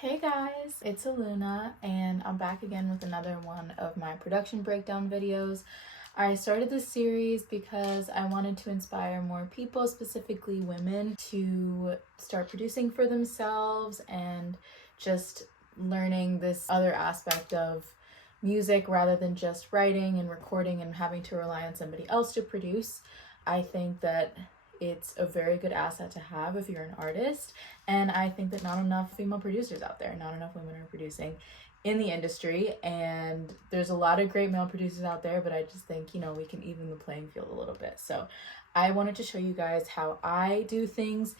Hey guys, it's Eluna and I'm back again with another one of my production breakdown videos. I started this series because I wanted to inspire more people, specifically women, to start producing for themselves and just learning this other aspect of music rather than just writing and recording and having to rely on somebody else to produce. I think that it's a very good asset to have if you're an artist, and I think that not enough female producers out there, not enough women are producing in the industry, and there's a lot of great male producers out there, but I just think, we can even the playing field a little bit. So I wanted to show you guys how I do things.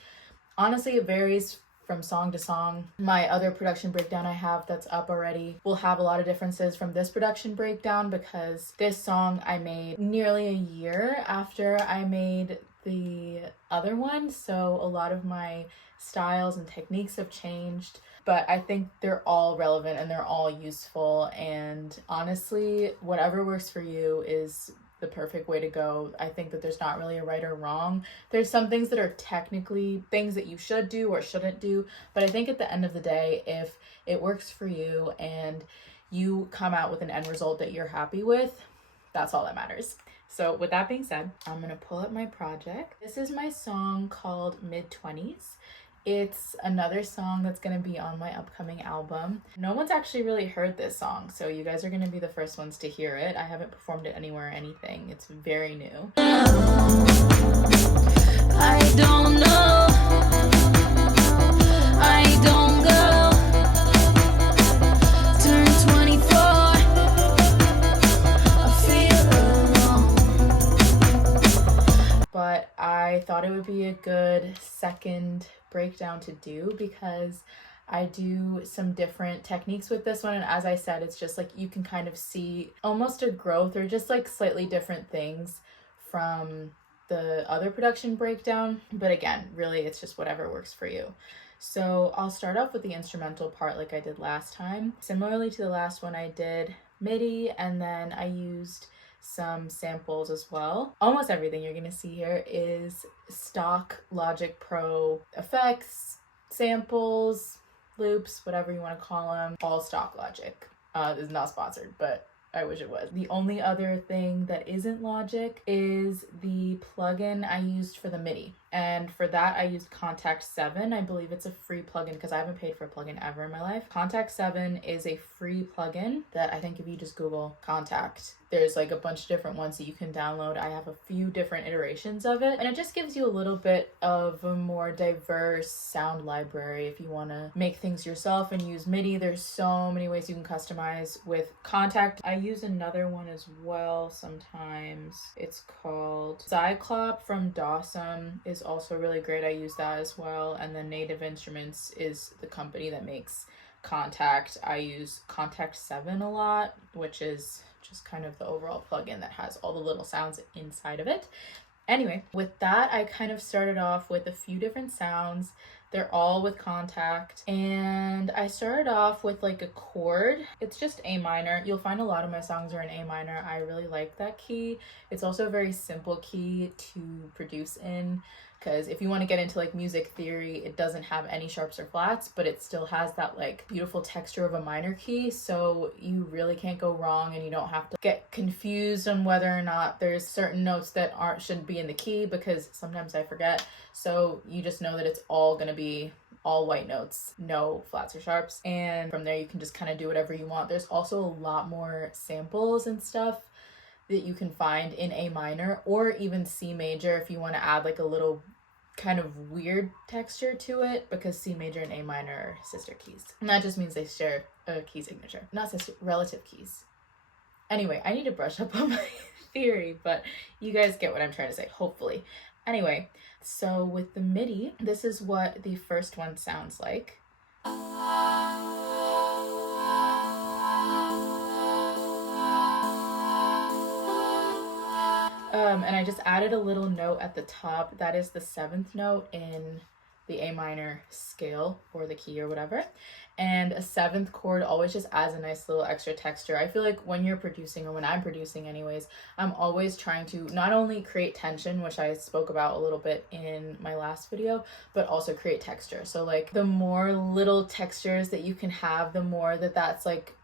Honestly, it varies from song to song. My other production breakdown I have that's up already will have a lot of differences from this production breakdown because this song I made nearly a year after I made the other one, so a lot of my styles and techniques have changed, but I think they're all relevant and they're all useful, and honestly, whatever works for you is the perfect way to go. I think that there's not really a right or wrong. There's some things that are technically things that you should do or shouldn't do, but I think at the end of the day, if it works for you and you come out with an end result that you're happy with, that's all that matters. So with that being said, I'm gonna pull up my project. This is my song called Mid-20s. It's another song that's gonna be on my upcoming album. No one's actually really heard this song, so you guys are gonna be the first ones to hear it. I haven't performed it anywhere or anything. It's very new. I don't know. I don't go. Turn 24. I feel alone. But I thought it would be a good second breakdown to do because I do some different techniques with this one, and as I said, it's just like you can kind of see almost a growth or just like slightly different things from the other production breakdown, but again, really it's just whatever works for you. So I'll start off with the instrumental part like I did last time. Similarly to the last one, I did MIDI and then I used some samples as well. Almost everything you're gonna see here is stock Logic Pro effects, samples, loops, whatever you want to call them, all stock Logic. This is not sponsored, but I wish it was. The only other thing that isn't Logic is the plugin I used for the MIDI. And for that, I used Contact 7. I believe it's a free plugin because I haven't paid for a plugin ever in my life. Contact 7 is a free plugin that I think if you just Google Contact, there's like a bunch of different ones that you can download. I have a few different iterations of it, and it just gives you a little bit of a more diverse sound library if you want to make things yourself and use MIDI. There's so many ways you can customize with Contact. I use another one as well sometimes. It's called Cyclop from Dawson, is also really great. I use that as well. And then Native Instruments is the company that makes Contact. I use Contact 7 a lot, which is just kind of the overall plugin that has all the little sounds inside of it. Anyway, with that, I kind of started off with a few different sounds. They're all with Contact, and I started off with like a chord. It's just A minor. You'll find a lot of my songs are in A minor. I really like that key. It's also a very simple key to produce in, because if you want to get into like music theory, it doesn't have any sharps or flats, but it still has that like beautiful texture of a minor key, so you really can't go wrong, and you don't have to get confused on whether or not there's certain notes that shouldn't be in the key, because sometimes I forget. So you just know that it's all gonna be all white notes, no flats or sharps, and from there you can just kind of do whatever you want. There's also a lot more samples and stuff that you can find in A minor or even C major if you want to add like a little kind of weird texture to it, because C major and A minor are sister keys. And that just means they share a key signature, not sister, relative keys. Anyway, I need to brush up on my theory, but you guys get what I'm trying to say, hopefully. Anyway, so with the MIDI, this is what the first one sounds like. And I just added a little note at the top. That is the 7th note in the A minor scale or the key or whatever. And a 7th chord always just adds a nice little extra texture. I feel like when you're producing, or when I'm producing anyways, I'm always trying to not only create tension, which I spoke about a little bit in my last video, but also create texture. So like the more little textures that you can have, the more that's like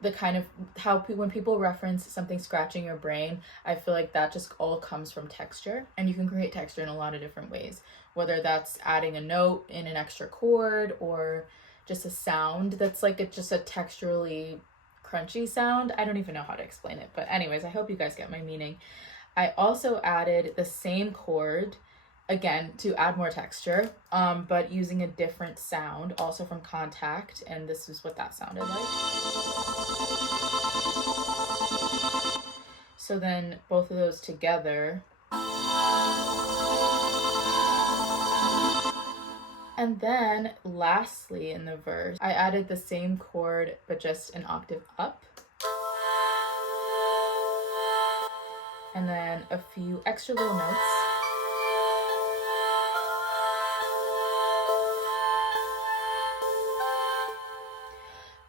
the kind of how when people reference something scratching your brain, I feel like that just all comes from texture. And you can create texture in a lot of different ways, whether that's adding a note in an extra chord or just a sound that's like just a texturally crunchy sound. I don't even know how to explain it, but anyways, I hope you guys get my meaning. I also added the same chord again to add more texture, but using a different sound, also from Contact, and this is what that sounded like. So then both of those together. And then lastly in the verse, I added the same chord, but just an octave up. And then a few extra little notes.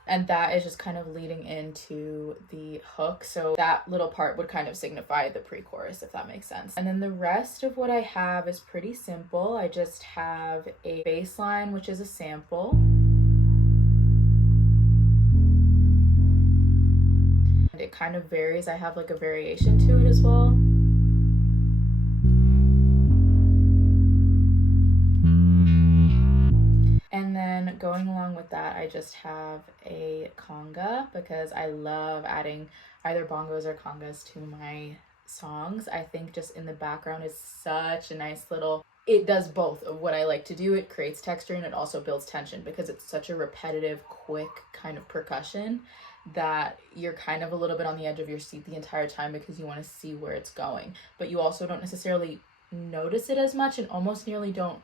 And that is just kind of leading into the hook. So that little part would kind of signify the pre-chorus, if that makes sense. And then the rest of what I have is pretty simple. I just have a bass line, which is a sample. And it kind of varies. I have like a variation to it as well. And then going along with that, I just have a conga because I love adding either bongos or congas to my songs. I think just in the background is such a nice little, it does both of what I like to do. It creates texture and it also builds tension because it's such a repetitive, quick kind of percussion that you're kind of a little bit on the edge of your seat the entire time because you want to see where it's going. But you also don't necessarily notice it as much and almost nearly don't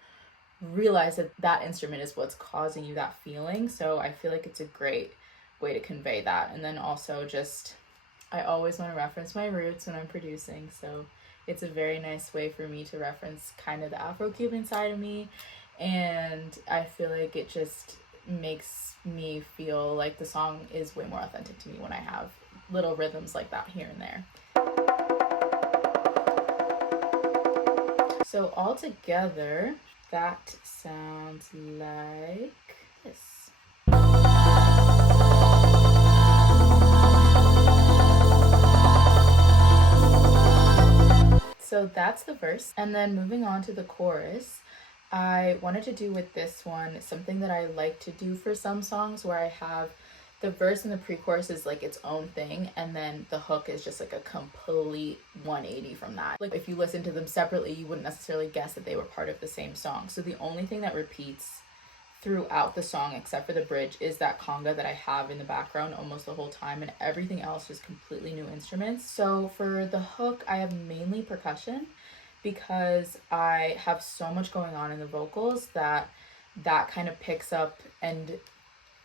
realize that that instrument is what's causing you that feeling. So I feel like it's a great way to convey that. And then also just, I always want to reference my roots when I'm producing, so it's a very nice way for me to reference kind of the Afro-Cuban side of me, and I feel like it just makes me feel like the song is way more authentic to me when I have little rhythms like that here and there. So all together, that sounds like this. So that's the verse. And then moving on to the chorus, I wanted to do with this one something that I like to do for some songs where I have the verse and the pre-chorus is like its own thing, and then the hook is just like a complete 180 from that. Like if you listen to them separately, you wouldn't necessarily guess that they were part of the same song. So the only thing that repeats throughout the song, except for the bridge, is that conga that I have in the background almost the whole time, and everything else is completely new instruments. So for the hook, I have mainly percussion because I have so much going on in the vocals that kind of picks up and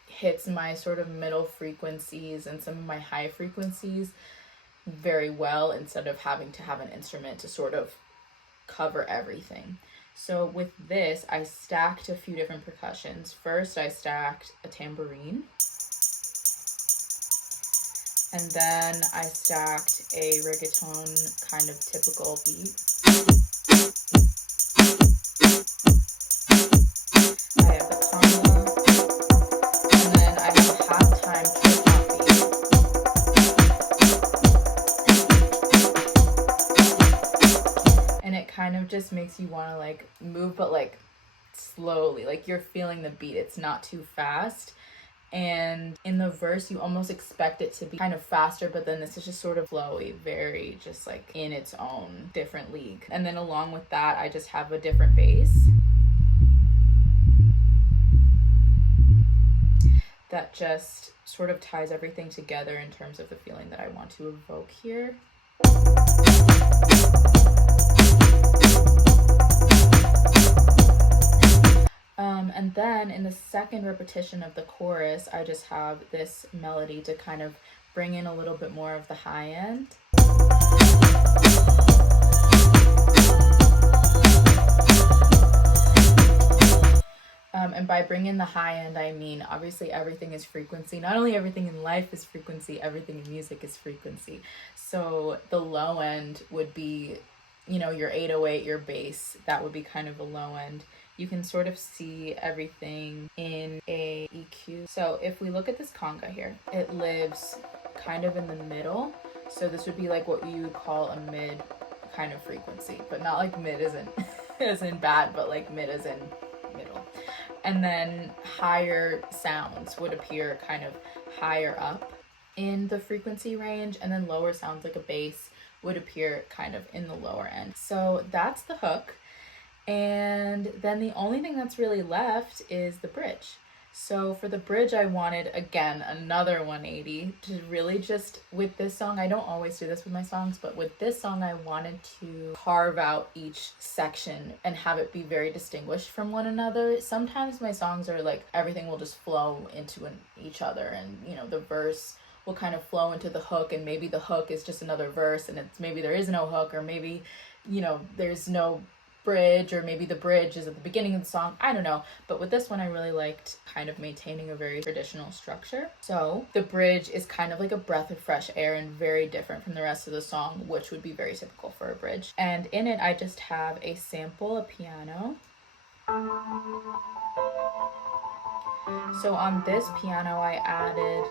hits my sort of middle frequencies and some of my high frequencies very well, instead of having to have an instrument to sort of cover everything. So with this, I stacked a few different percussions. First, I stacked a tambourine, and then I stacked a reggaeton kind of typical beat. I have the conga, and then I have a halftime hip-hop beat. And it kind of just makes you want to like move, but like slowly, like you're feeling the beat. It's not too fast. And in the verse, you almost expect it to be kind of faster, but then this is just sort of flowy, very just like in its own different league. And then along with that, I just have a different bass that just sort of ties everything together in terms of the feeling that I want to evoke here. And then in the second repetition of the chorus, I just have this melody to kind of bring in a little bit more of the high end. And by bringing the high end, I mean, obviously everything is frequency. Not only everything in life is frequency, everything in music is frequency. So the low end would be, you know, your 808, your bass, that would be kind of a low end. You can sort of see everything in a EQ. So if we look at this conga here, it lives kind of in the middle. So this would be like what you would call a mid kind of frequency, but not like mid isn't as in bad, but like mid as in middle. And then higher sounds would appear kind of higher up in the frequency range, and then lower sounds like a bass would appear kind of in the lower end. So that's the hook. And then the only thing that's really left is the bridge. So for the bridge, I wanted, again, another 180 to really just, with this song, I don't always do this with my songs, but with this song, I wanted to carve out each section and have it be very distinguished from one another. Sometimes my songs are like, everything will just flow into each other, and, you know, the verse will kind of flow into the hook, and maybe the hook is just another verse, and it's maybe there is no hook, or maybe, you know, there's no bridge, or maybe the bridge is at the beginning of the song. I don't know. But with this one, I really liked kind of maintaining a very traditional structure. So the bridge is kind of like a breath of fresh air and very different from the rest of the song, which would be very typical for a bridge. And in it, I just have a sample, a piano. So on this piano, I added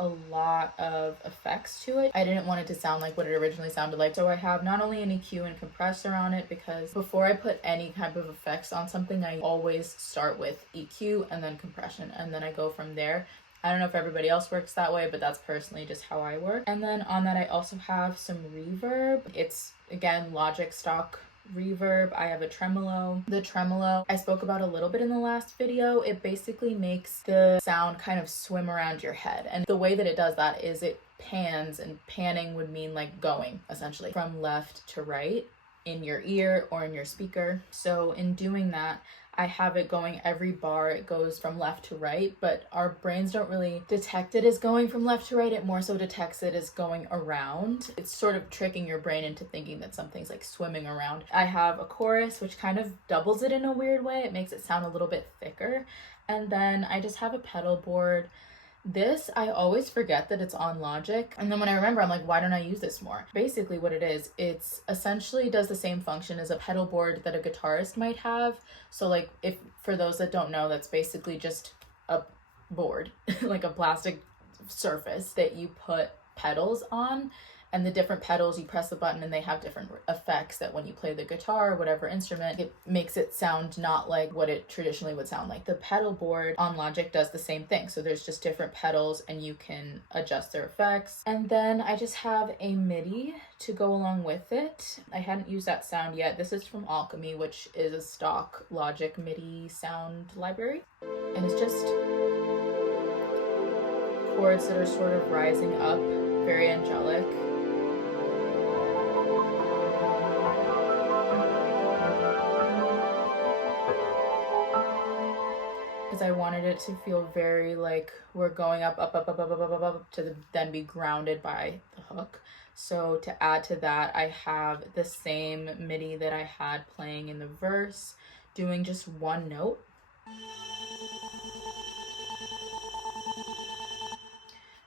a lot of effects to it. I didn't want it to sound like what it originally sounded like. So I have not only an EQ and compressor on it, because before I put any type of effects on something, I always start with EQ and then compression, and then I go from there. I don't know if everybody else works that way, but that's personally just how I work. And then on that, I also have some reverb. It's, again, Logic stock reverb. I have a tremolo. The tremolo I spoke about a little bit in the last video. It basically makes the sound kind of swim around your head, and the way that it does that is it pans, and panning would mean like going essentially from left to right in your ear or in your speaker. So in doing that, I have it going every bar, it goes from left to right, but our brains don't really detect it as going from left to right. It more so detects it as going around. It's sort of tricking your brain into thinking that something's like swimming around. I have a chorus, which kind of doubles it in a weird way. It makes it sound a little bit thicker. And then I just have a pedal board. This, I always forget that it's on Logic, and then when I remember, I'm like, why don't I use this more? Basically what it is, it's essentially does the same function as a pedal board that a guitarist might have. So like, if for those that don't know, that's basically just a board, like a plastic surface that you put pedals on, and the different pedals, you press the button and they have different effects that when you play the guitar or whatever instrument, it makes it sound not like what it traditionally would sound like. The pedal board on Logic does the same thing. So there's just different pedals and you can adjust their effects. And then I just have a MIDI to go along with it. I hadn't used that sound yet. This is from Alchemy, which is a stock Logic MIDI sound library. And it's just chords that are sort of rising up, very angelic. Because I wanted it to feel very like we're going up to then be grounded by the hook. So to add to that, I have the same MIDI that I had playing in the verse, doing just one note.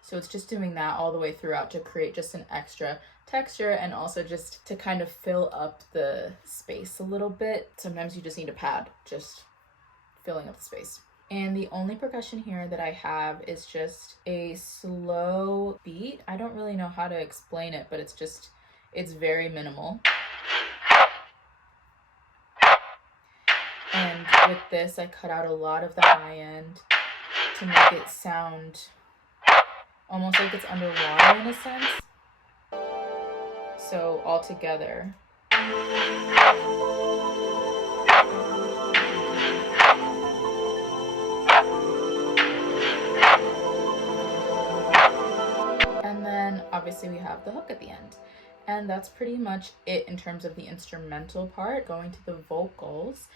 So it's just doing that all the way throughout to create just an extra texture, and also just to kind of fill up the space a little bit. Sometimes you just need a pad, just filling up the space. And the only percussion here that I have is just a slow beat. I don't really know how to explain it, but it's very minimal. And with this, I cut out a lot of the high end to make it sound almost like it's underwater in a sense. So all together. And then obviously we have the hook at the end. And that's pretty much it in terms of the instrumental part. Going to the vocals,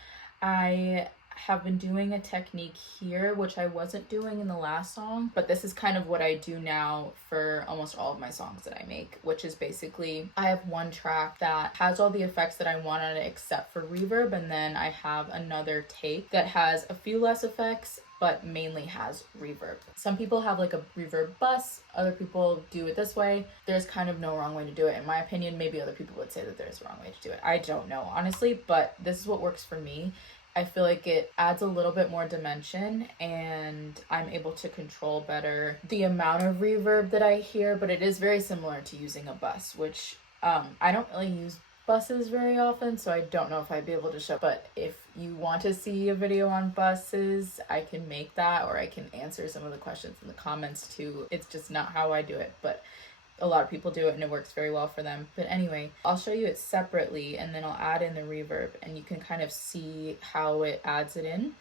I have been doing a technique here, which I wasn't doing in the last song, but this is kind of what I do now for almost all of my songs that I make, which is basically I have one track that has all the effects that I want on it except for reverb, and then I have another take that has a few less effects but mainly has reverb. Some people have like a reverb bus, other people do it this way. There's kind of no wrong way to do it. In my opinion, maybe other people would say that there's a wrong way to do it. I don't know, honestly, but this is what works for me. I feel like it adds a little bit more dimension and I'm able to control better the amount of reverb that I hear, but it is very similar to using a bus, which I don't really use buses very often, so I don't know if I'd be able to show, but if you want to see a video on buses, I can make that, or I can answer some of the questions in the comments too. It's just not how I do it, but a lot of people do it and it works very well for them. But anyway, I'll show you it separately and then I'll add in the reverb and you can kind of see how it adds it in.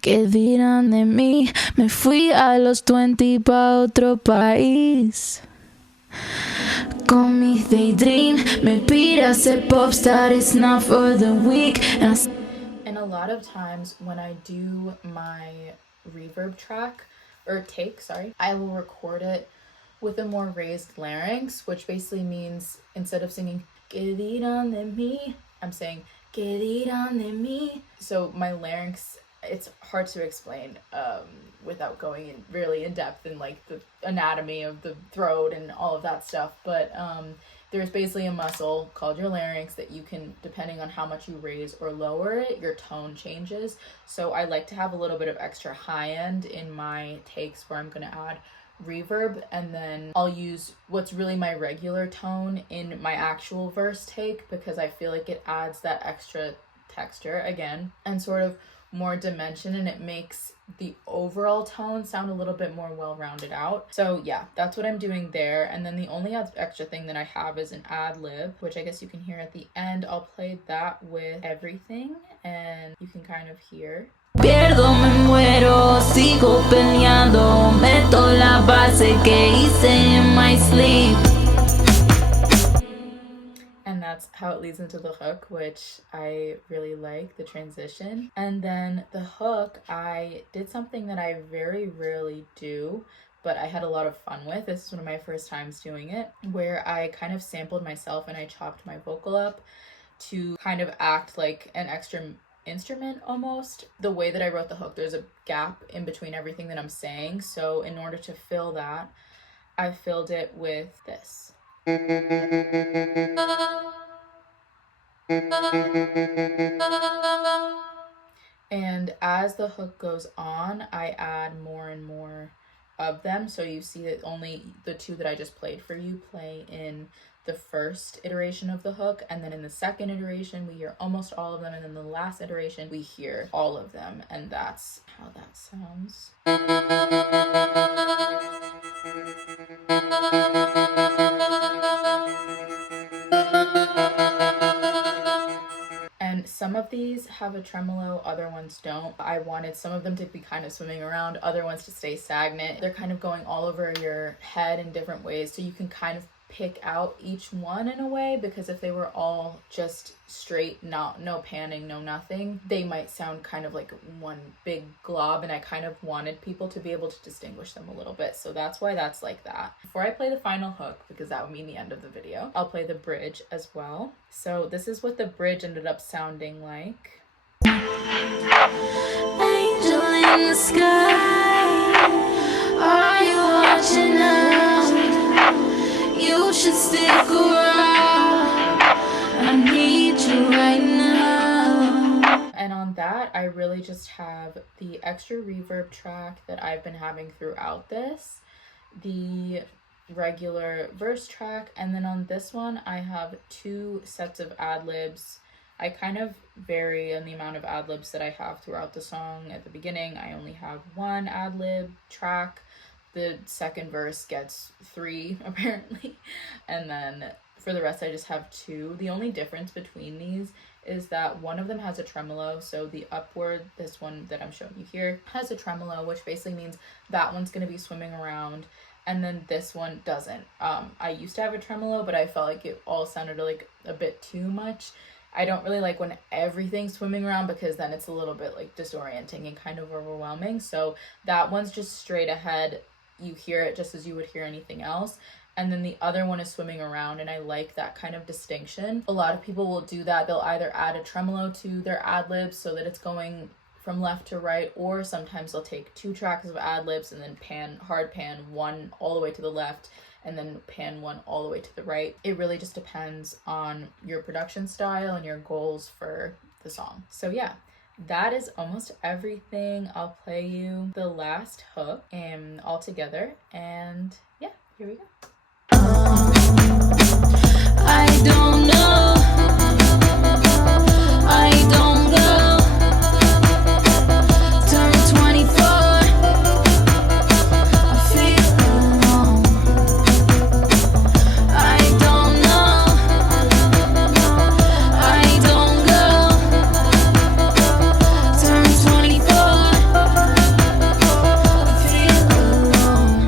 ¿Qué dirán de mí? Me fui a los 20 pa' otro país. Con mi daydream, me pira ser popstar, it's not for the weak. And a lot of times when I do my reverb track, or take, sorry, I will record it with a more raised larynx, which basically means instead of singing ¿Qué dirán de mí?, I'm saying ¿Qué dirán de mí?. So my larynx, it's hard to explain without going in really in depth in like the anatomy of the throat and all of that stuff, but there's basically a muscle called your larynx that you can, depending on how much you raise or lower it, your tone changes. So I like to have a little bit of extra high end in my takes where I'm going to add reverb, and then I'll use what's really my regular tone in my actual verse take because I feel like it adds that extra texture again and sort of more dimension, and it makes the overall tone sound a little bit more well-rounded out. So yeah, that's what I'm doing there. And then the only extra thing that I have is an ad-lib, which I guess you can hear at the end. I'll play that with everything and you can kind of hear. Pierdo, me muero, sigo peleando, meto la base que hice in my sleep. And that's how it leads into the hook, which I really like, the transition. And then the hook, I did something that I very rarely do, but I had a lot of fun with. This is one of my first times doing it, where I kind of sampled myself and I chopped my vocal up to kind of act like an extra instrument almost. The way that I wrote the hook, there's a gap in between everything that I'm saying. So in order to fill that, I filled it with this. And as the hook goes on, I add more and more of them. So you see that only the two that I just played for you play in the first iteration of the hook, and then in the second iteration we hear almost all of them, and then the last iteration we hear all of them, and that's how that sounds. And some of these have a tremolo, other ones don't. I wanted some of them to be kind of swimming around, other ones to stay stagnant. They're kind of going all over your head in different ways, so you can kind of pick out each one in a way, because if they were all just straight, no panning, no nothing, they might sound kind of like one big glob, and I kind of wanted people to be able to distinguish them a little bit, so that's why that's like that. Before I play the final hook, because that would mean the end of the video, I'll play the bridge as well. So this is what the bridge ended up sounding like. Angel in the sky, are you watching now? You should stick around, I need you right now. And on that, I really just have the extra reverb track that I've been having throughout this, the regular verse track, and then on this one I have 2 sets of ad-libs. I kind of vary in the amount of ad-libs that I have throughout the song. At the beginning I only have 1 ad-lib track, the second verse gets 3 apparently, and then for the rest I just have 2. The only difference between these is that one of them has a tremolo, so the upward, this one that I'm showing you here, has a tremolo, which basically means that one's going to be swimming around, and then this one doesn't. I used to have a tremolo, but I felt like it all sounded like a bit too much, I don't really like when everything's swimming around because then it's a little bit like disorienting and kind of overwhelming. So that one's just straight ahead. You hear it just as you would hear anything else. And then the other one is swimming around, and I like that kind of distinction. A lot of people will do that. They'll either add a tremolo to their ad-libs so that it's going from left to right, or sometimes they'll take 2 tracks of ad-libs and then hard pan one all the way to the left and then pan one all the way to the right. It really just depends on your production style and your goals for the song. So yeah, that is almost everything. I'll play you the last hook all together, and yeah, here we go. I don't know, I don't go, turn 24, I feel alone. I don't know, I don't go, turn 24, I feel alone.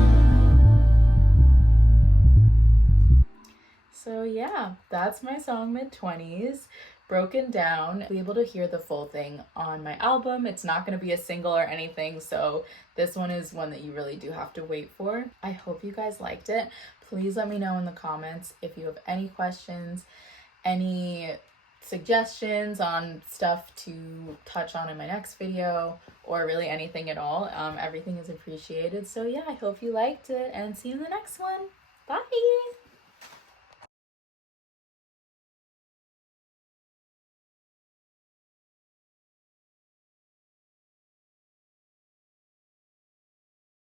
So yeah, that's my song Mid-20s broken down. You'll be able to hear the full thing on my album. It's not going to be a single or anything, so this one is one that you really do have to wait for. I hope you guys liked it. Please let me know in the comments if you have any questions, any suggestions on stuff to touch on in my next video, or really anything at all. Everything is appreciated. So yeah, I hope you liked it, and see you in the next one. Bye!